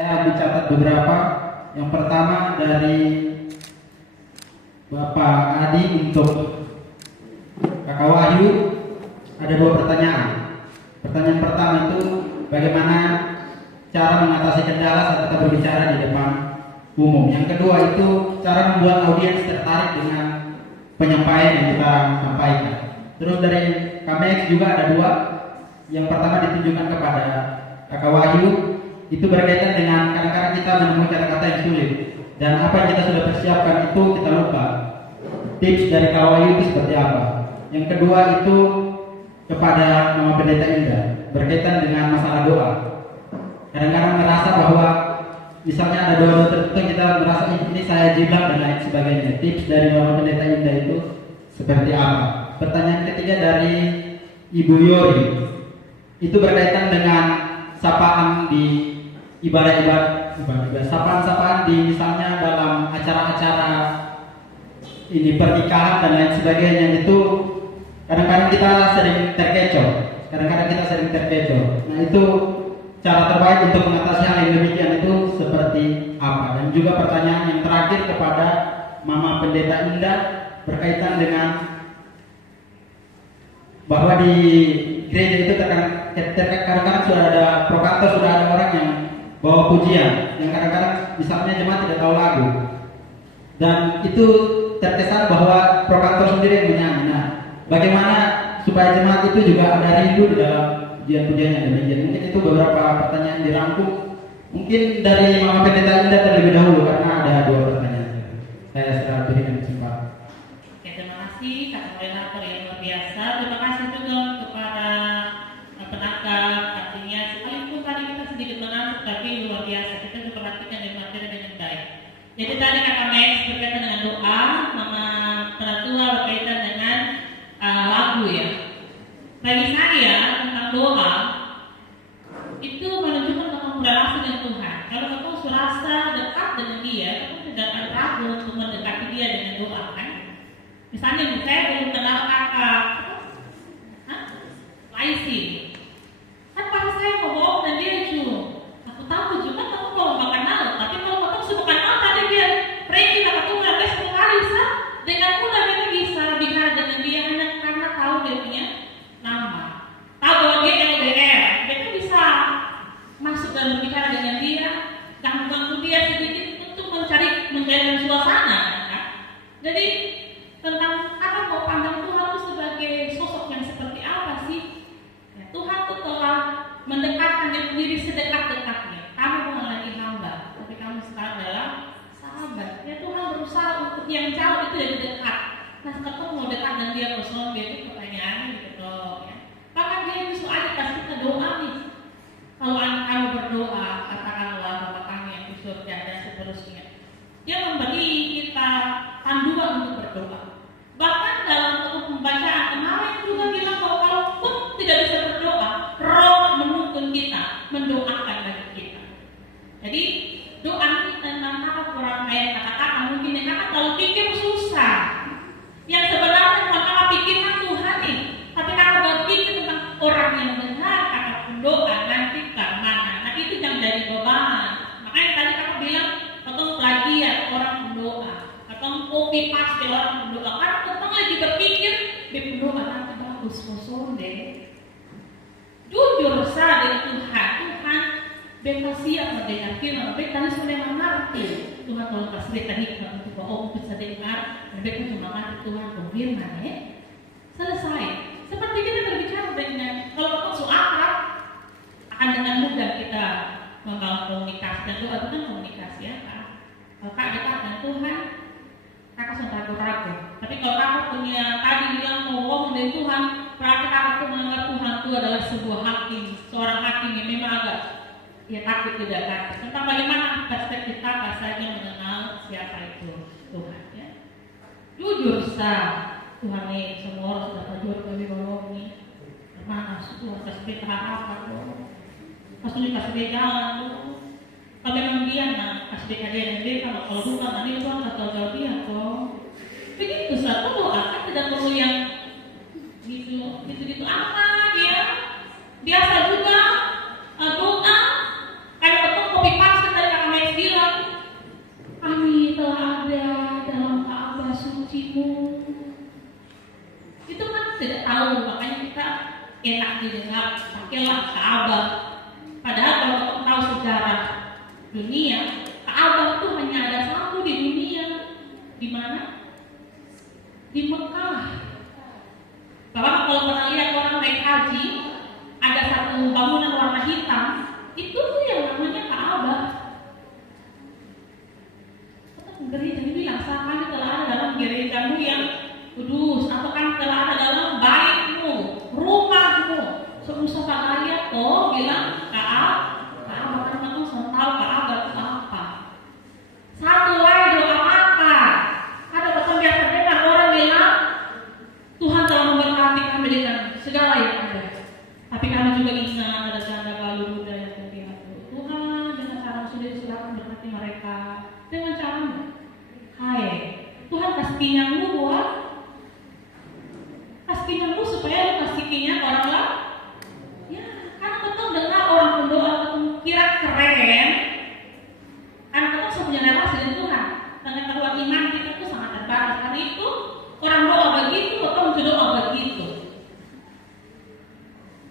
Saya mencatat beberapa. Yang pertama dari Bapak Adi untuk Kakak Wahyu, ada 2 pertanyaan. Pertanyaan pertama itu bagaimana cara mengatasi kendala saat kita berbicara di depan umum. Yang kedua itu cara membuat audiens tertarik dengan penyampaian yang kita sampaikan. Terus dari KMX juga ada 2. Yang pertama ditunjukkan kepada Kakak Wahyu, itu berkaitan dengan kadang-kadang kita menemui kata-kata yang sulit dan apa yang kita sudah persiapkan itu kita lupa. Tips dari Kak Wahyu itu seperti apa? Yang kedua itu kepada Mama Pendeta Indah berkaitan dengan masalah doa. Kadang-kadang merasa bahwa misalnya ada doa-doa tertentu kita merasa ini saya jiplak dan lain sebagainya. Tips dari Mama Pendeta Indah itu seperti apa? Pertanyaan ketiga dari Ibu Yori, itu berkaitan dengan sapaan di ibadah-ibadah, sapaan-sapaan di misalnya dalam acara-acara ini pernikahan dan lain sebagainya. Itu kadang-kadang kita sering terkecoh. Nah, itu cara terbaik untuk mengatasi hal yang demikian itu seperti apa? Dan juga pertanyaan yang terakhir kepada Mama Pendeta Indah berkaitan dengan bahwa di gereja itu kadang-kadang sudah ada prokantor, sudah ada orang yang bawa pujian, yang kadang-kadang misalnya jemaat tidak tahu lagu, dan itu terkesan bahwa prokantor sendiri yang menyanyi. Nah, bagaimana supaya jemaat itu juga ada rindu di dalam pujian-pujian yang demikian? Mungkin itu beberapa pertanyaan dirangkum. Mungkin dari Mama Pendeta Indah terlebih dahulu karena ada 2 pertanyaan. Saya serah berikan kesempatan. Oke, terima kasih Kak Moderator yang luar biasa. Terima kasih juga kepada penangkap. Artinya sekalipun tadi kita sedikit mengantuk, tapi luar biasa kita memperhatikan dan materi dengan baik. Jadi tadi Kakak Max berkaitan dengan doa, Mama Penatua berkaitan dengan lagu ya. Bagi saya tentang doa itu menunjukkan tentang relasi dengan Tuhan. Kalau kamu merasa dekat dengan Dia, kamu tidak akan ragu untuk mendekati Dia dengan doa kan? Misalnya saya belum kenal kakak Laisi, kan pasti saya ngomong dan dia cu, aku tahu juga kamu kalau nggak kenal, tapi kalau kamu sudah kenal tadi dia pergi kakak tuh nggak sekali dengan mudah dia bisa bicara dengan dia hanya karena tahu dia punya nama, tahu bahwa dia LDR, dia kan bisa masuk dan berbicara dengan dia, ganggu dia sedikit untuk mencairkan suasana kan? Jadi tentang apa mau pandang Tuhan itu sebagai sosok yang seperti apa sih? Ya, Tuhan itu telah mendekatkan diri sedekat-dekatnya. Kamu bukan lagi hamba, tapi kamu sekarang adalah sahabat. Ya Tuhan berusaha untuk yang jauh itu jadi dekat. Nah sekarang mau dekat dan dia kosong, dia itu pertanyaannya gitu dong. Ya. Bahkan dia bisa aja kasih kita doa nih. Kalau kamu berdoa, katakanlah Bapa kami yang di surga dan seterusnya. Dia memberi kita panduan untuk berdoa. Bahkan dalam pembacaan kemarin juga bilang bahwa kalau pun tidak bisa berdoa, Roh menuntun kita, mendoakan bagi kita. Jadi doa ini tentang apa kurang kayak kata-kata mungkin yang kakak terlalu pikir susah. Yang sebenarnya bukan kakak pikirkan Tuhan nih, tapi kakak berpikir tentang orang yang benar kakak berdoa nanti ke mana. Nah itu yang jadi beban. Makanya tadi kakak bilang atau plagiat orang berdoa atau copy paste orang berdoa karena orang lagi berpikir di berdoa nanti bagus kosong deh. Jujur saja Tuhan beta siap mendengar firman, beta sudah mengerti Tuhan kalau kasih beta hikmat untuk bahwa bisa dengar dan beta cuma mengerti Tuhan firman ya selesai. Seperti kita berbicara dengan kalau kita so akrab akan dengan mudah kita membangun komunikasi dan doa itu kan komunikasi ya kan. Kalau kak dekat dengan Tuhan, kakak sudah ragu-ragu. Tapi kalau kakak punya tadi bilang mau ngomong dengan Tuhan, berarti kakak tuh menganggap Tuhan itu adalah sebuah hakim, seorang hakim yang memang agak ya takut tidak takut. Tentang bagaimana perspektif kakak saja mengenal siapa itu Tuhan. Ya. Jujur sah Tuhan ini semua orang sudah terjun kami bawa ini. Mana Tuhan kasih harapan dong. Kasih jalan dong. Kalau memang dia kasih dia dan dia kalau bukan nanti Tuhan tak tahu jawab dia kok. Begitu satu doa kan tidak perlu yang gitu apa dia biasa juga doa kayak waktu kopi paste enak didengar, pakailah Ka'bah. Padahal kalau kamu tahu sejarah dunia, Ka'bah itu hanya ada satu di dunia. Di mana? Di Mekah. Bapak kalau pernah lihat orang naik haji, ada satu bangunan warna hitam, itu tuh yang namanya Ka'bah. Gereja ini bilang, seakan telah ada dalam gerejamu yang kudus, atau kan telah ada dalam baitmu, rumahmu. Seusah kalian toh bilang Ka'bah, kan kamu tahu Ka'bah itu apa? Satu lagi doa apa? Ada betul biasa dengar orang bilang Tuhan telah memberkati kami dengan segala yang ada. Tapi kami juga ingat ada janda baru muda yang terlihat. Tuhan dengan cara sudah silakan berkati mereka dengan caramu. Hai, Tuhan kasih kenyangmu buat kasih kenyangmu supaya lu kasih kenyang orang lain. Ya, kan betul dengar orang berdoa kira keren. Kan betul punya relasi dengan Tuhan. Dengan kedua iman kita itu sangat terbatas. Karena itu orang doa begitu atau doa begitu.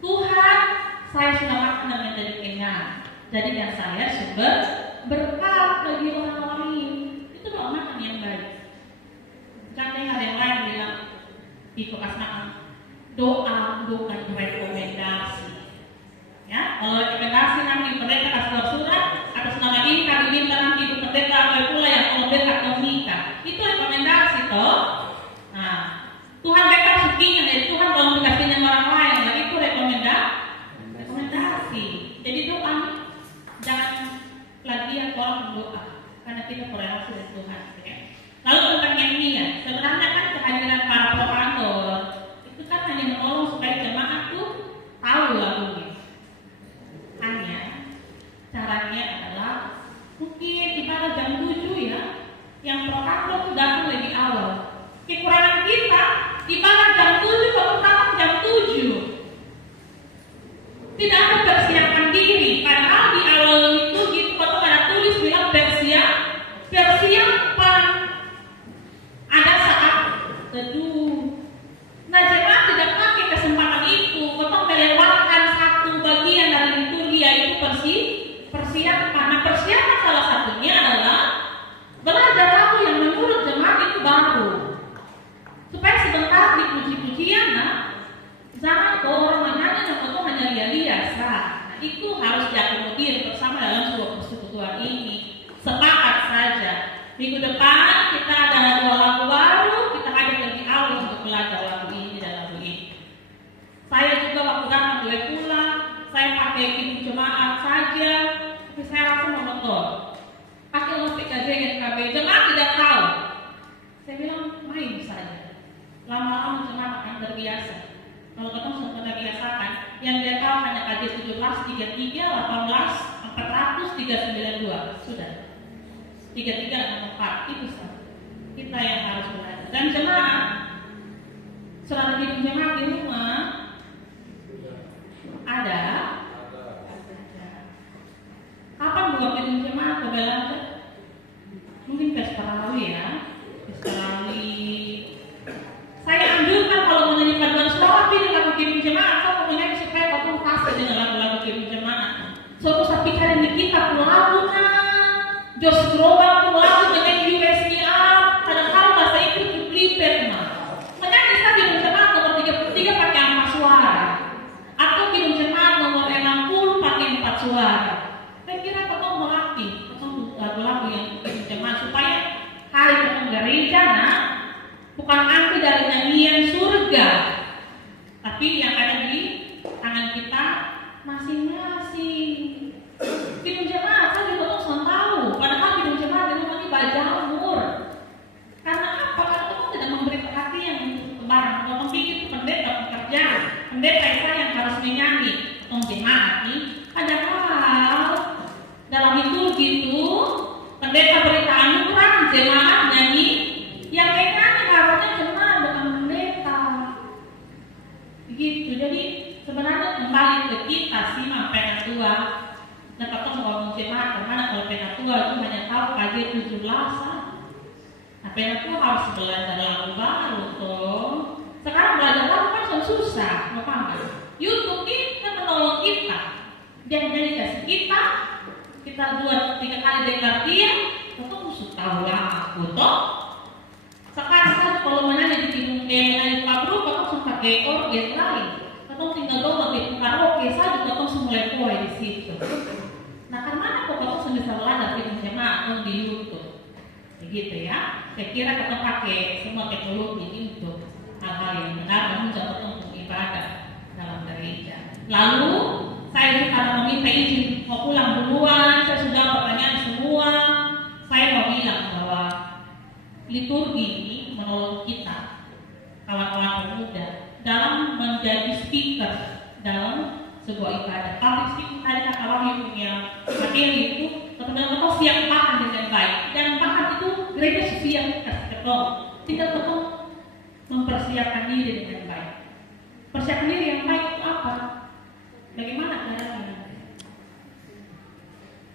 Tuhan, saya sudah makan dan menjadi kenyang. Jadi yang saya sumber berkat bagi orang lain. Itu doa makan yang baik. Jangan ada yang lain bilang di bekas makan doa bukan rekomendasi. Ya, kalau rekomendasi nanti pendeta kasih surat atas nama ini kami minta nanti ibu pendeta apa pula yang kalau pendeta atau nikah. Itu rekomendasi toh. Nah, Tuhan mereka sukinya dari Tuhan kalau dikasihnya orang lain, lagi itu rekomendasi. Jadi doa jangan lagi yang orang berdoa karena kita berrelasi dengan Tuhan. Ya. Lalu tentang yang ini ya, sebenarnya kan kehadiran para propagantor itu kan hanya menolong supaya jemaat tuh tahu lagunya. Hanya caranya adalah mungkin ibadah jam 7 ya, yang propagantor tuh datang lebih awal. Kekurangan kita ibadah jam 7 kalau datang jam 7. Tidak ada persiapan diri. Padahal di awal itu gitu kalau ada tulis bilang persiapan. Ada saat teduh. Nah jemaat tidak pakai kesempatan itu. Kita melewatkan satu bagian dari liturgi yaitu persiapan. Nah persiapan salah satunya adalah belajar lagu yang menurut jemaat itu baru. Supaya sebentar di puji-pujian, nah, jangan orang menyanyi atau hanya lihat-lihat. Nah, itu harus diakomodir bersama dalam sebuah persekutuan ini. Sepakat saja. Minggu depan kita ada 2 lagu baru, kita hadir lebih awal untuk belajar lagu ini dan lagu ini. Saya juga waktu datang boleh pulang, saya pakai kirim jemaat saja, tapi saya rasa monoton. Pakai musik KJNKB, jemaat tidak tahu. Saya bilang main saja. Lama-lama jemaat akan terbiasa. Kalau kita sudah terbiasakan, yang dia tahu hanya KJ 1733, 18, 400, 392 sudah. 3364 itu saja. Kita yang harus belajar. Dan jemaat, selama hidup jemaat di rumah ada. Kapan buat hidup jemaat ke belajar? Mungkin Pestarawi ya, Pestarawi. Saya anjurkan kalau menyanyi paduan suara pilih lagu kirim jemaat atau menyanyi supaya kamu pasti dengan lagu-lagu kirim jemaat. Suatu saat pikiran di kita lagu Jos Global lagu dengan USDR kadang-kadang bahasa Inggris di prepare menyanyi kita kirim jemaat nomor 33 pakai 4 suara atau kirim jemaat nomor 60 pakai 4 suara. Saya kira kamu melatih lagu-lagu yang kirim jemaat supaya hari ketemu gereja bukan arti dari nyanyian surga, tapi yang ada di tangan kita masing-masing. Kirim jemaat kan juga harus tahu. Padahal kirim jemaat itu namanya bajamur. Karena apa? Karena kamu tidak memberi perhatian untuk barang. Kalau pikir pendeta pekerjaan, pendeta yang harus menyanyi, jemaat nih. Padahal dalam itu gitu, pendeta berita anugerah, jemaat nyanyi. Yang menyanyi harusnya jemaat bukan pendeta. Begitu. Jadi sebenarnya kembali ke kita sih penatua. Dan kalau ngomong jemaat kemana kalau penatua itu hanya tahu KJ 17. Nah penatua harus belajar lagu baru toh. Sekarang belajar lagu kan susah, mau paham? YouTube ini kan menolong kita. Dia menjadi kasih kita 2-3 kali dengar dia, kita sudah lama foto. Sekarang kalau menyanyi di menyanyi pabrik, kita harus pakai organ lain. Kita tinggal doang di karaoke saja, kita harus mulai poin di situ. Nah, karena kok kita sudah bisa belajar di jemaah di YouTube, begitu ya. Saya kira kita pakai semua teknologi untuk hal-hal yang benar dan menjadi untuk ibadah dalam gereja. Lalu saya karena meminta izin mau pulang duluan, saya sudah pertanyaan semua. Saya mau bilang bahwa liturgi ini menolong kita, kawan-kawan pemuda, dalam menjadi speaker dalam sebuah ibadah. Public speaking tadi kata Wahyu punya materi itu, betul-betul siap makan dengan baik. Dan makan itu gereja siap kasih ketong. Tidak ketong mempersiapkan diri dengan baik. Persiapan diri yang baik itu apa? Bagaimana caranya?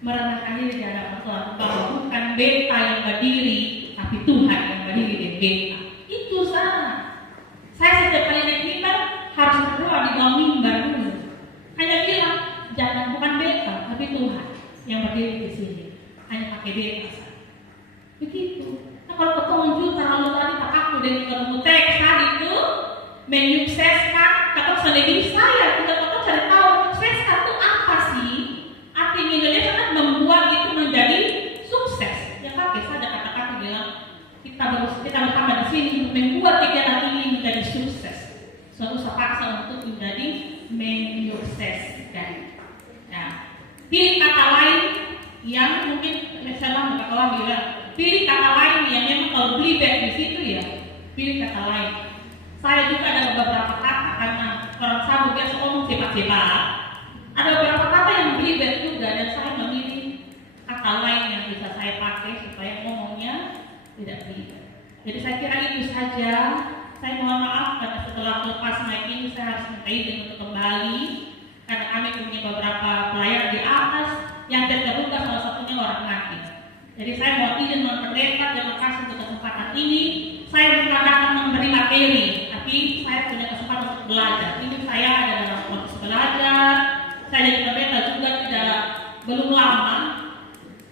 Merendahkan diri di hadapan Tuhan, bahwa bukan beta yang berdiri, tapi Tuhan yang berdiri di beta. Itu sana. Saya setiap kali naik mimbar harus berdoa di bawah mimbar dulu. Hanya bilang, jangan bukan beta, tapi Tuhan yang berdiri di sini. Hanya pakai beta. Begitu. Nah, kalau ketemu juta lalu tadi tak aku dan ketemu teks tadi itu menyukseskan, kata sendiri saya tidak tahu cari tahu sukseskan itu apa sih? Artinya Indonesia kan membuat itu menjadi sukses. Ya pakai saja kata-kata bilang kita bersama di sini untuk membuat kegiatan ini menjadi sukses. Suatu paksa untuk menjadi menyukseskan. Nah, pilih kata lain yang mungkin misalnya kata lain bilang, pilih kata lain yang memang kalau beli back di situ ya, pilih kata lain. Saya juga ada beberapa kata karena orang Sabu biasa ngomong cepat-cepat. Ada beberapa kata yang beli back juga dan saya memilih kata lain yang bisa saya pakai supaya ngomongnya tidak beli. Jadi saya kira itu saja. Saya mohon maaf karena setelah lepas mic ini saya harus minta izin untuk kembali karena kami punya beberapa pelayan di atas yang terbuka, salah satunya orang mati. Jadi saya mohon izin memperdekat, terima kasih untuk kesempatan ini. Saya bukan akan memberi materi, tapi saya punya kesempatan untuk belajar. Ini saya ada dalam proses belajar. Saya jadi pendeta juga belum lama,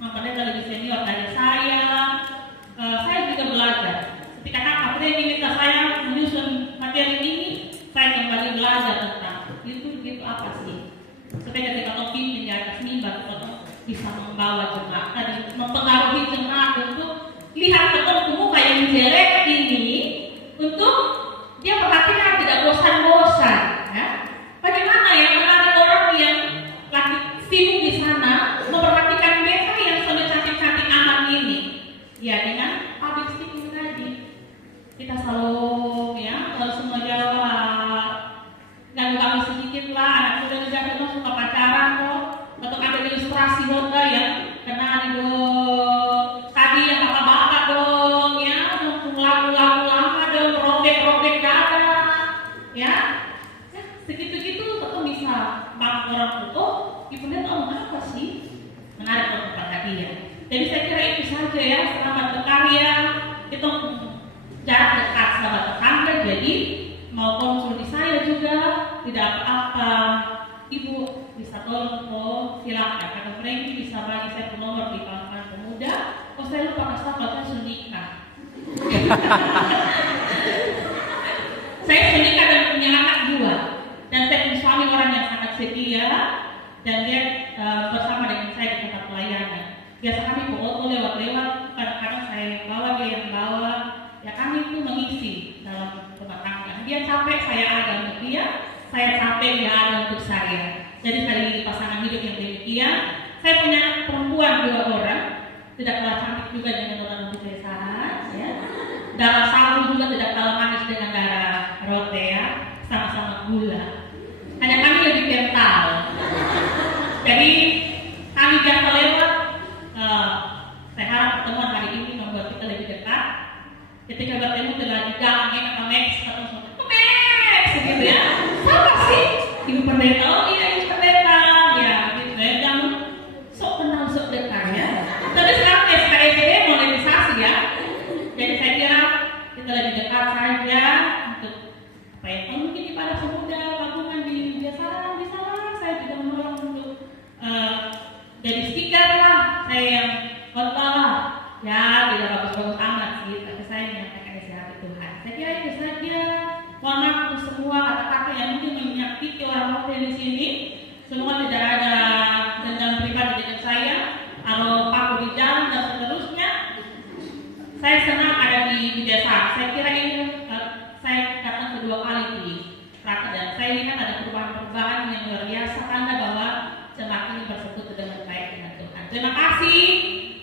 pendeta lebih senior dari saya. Saya juga belajar. Ketika kakak minta saya menyusun materi ini, saya kembali belajar tentang itu apa sih. Supaya ketika pimpin di atas mimbar, bisa membawa jemaat tadi, mempengaruhi jemaat untuk lihat ketemu muka yang jelek ini, untuk dia perhatikan tidak bosan-bosan. Ya? Bagaimana ya menarik orang yang lagi sibuk di sana memperhatikan mereka yang sudah cantik-cantik amat ini? Ya dengan public speaking tadi. Kita selalu ya kalau semua jawab dan kami sedikit lah, anak muda juga kita suka pacaran kok. Untuk ada ilustrasi hoga ya, kenal dong. Tadi yang bapak-bapak dong ya, lagu-lagu lama dong, robek-robek dada, ya. Segitu-gitu kita bisa bang orang itu, ibunya tahu apa sih? Menarik untuk perhatian. Jadi saya kira itu saja ya, selamat berkarya. Kita jarak dekat sahabat tetangga, jadi mau konsul di saya juga tidak apa-apa. Ibu bisa tolong kok, silakan. Karena Franky bisa bagi saya nomor di kawan-kawan pemuda. Oh saya lupa kasih tahu saya sudah nikah. Saya sudah nikah dan punya anak 2. Dan saya punya suami orang yang sangat setia dan dia bersama dengan saya di tempat pelayanan. Biasa kami foto lewat-lewat, kadang-kadang saya bawa dia yang bawa. Ya kami itu mengisi dalam rumah tangga. Dia capek, saya ada untuk dia. Saya capek, dia ada untuk saya. Jadi dari pasangan hidup yang demikian, saya punya perempuan 2 orang, tidak kalah cantik juga dengan orang putri saya, ya. Darah sabu juga tidak kalah manis dengan darah rote ya, sama-sama gula. Hanya kami lebih kental. Jadi kami biasa lewat. Saya harap pertemuan hari ini membuat kita lebih dekat. Ketika bertemu telah digangin atau next atau gitu ya. Siapa sih? Ibu pendeta. Oh iya ibu pendeta. Ya gitu ya. Jangan sok kenal sok dekat ya. Tapi sekarang SKSD monetisasi ya. Jadi saya kira kita lebih dekat saja untuk apa ya? Mungkin ibadah pemuda, gabungan di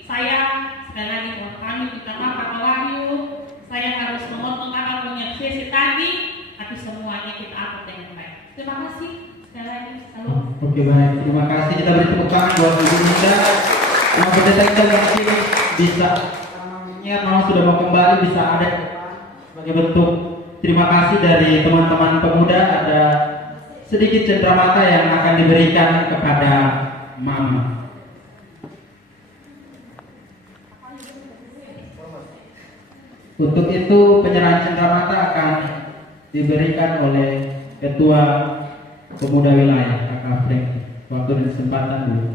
saya sekali lagi mohon kami minta maaf Kakak Wahyu. Saya harus memotong Kakak punya sesi tadi, tapi semuanya kita atur dengan baik. Terima kasih sekali lagi. Halo. Oke, baik, terima kasih. Kita beri tepuk tangan buat Ibu Nida. Yang pendeta mungkin bisa memang sudah mau kembali, bisa ada sebagai bentuk terima kasih dari teman-teman pemuda. Ada sedikit cenderamata yang akan diberikan kepada Mama. Untuk itu penyerahan cenderamata akan diberikan oleh Ketua Pemuda Wilayah Kakak Frank. Waktu dan kesempatan dulu.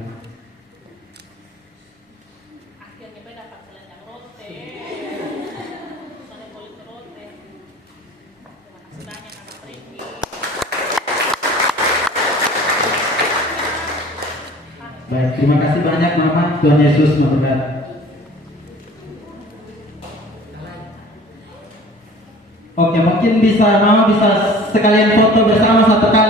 Akhirnya saya dapat selendang rote. Saya kulit rote. Terima kasih banyak Kakak Franky. Baik, terima kasih banyak Mama. Tuhan Yesus memberkati. Oke, mungkin Mama bisa sekalian foto bersama satu kali.